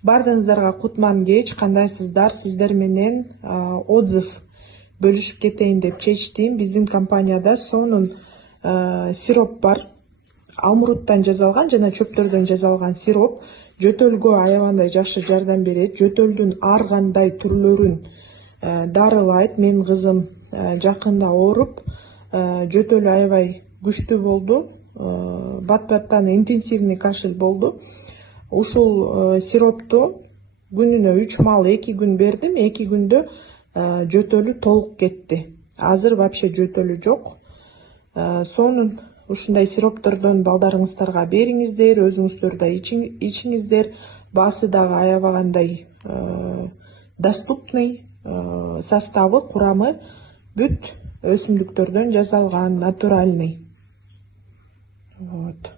Бардыңыздарга кутман кеч, кандайсыздар? Сиздер менен отзыв бөлүшүп кетейин деп чечтим. Биздин компанияда сонун сироп бар. Алмуруттан жасалган жана чөптөрдөн жасалган сироп жөтөлгө аябандай жакшы жардам берет. Жөтөлдүн ар кандай түрлөрүн дарылайт. Менин кызым жакында ооруп, жөтөлү аябай күчтүү болду. Бат-баттан интенсивный кашель болду. Ушул сиропту күнүнө 3 маал 2 күн бердим. 2 күндө жөтөлү толук кетти. Азыр вообще жөтөлү жок. Сонун ушундай сироптордон балдарыңыздарга бериңиздер, өзүңүздөр да ичиңиздер. Баасы дагы аябагандай доступный, составы, курамы бүт өсүмдүктөрдөн жасалган, натуральный. Вот.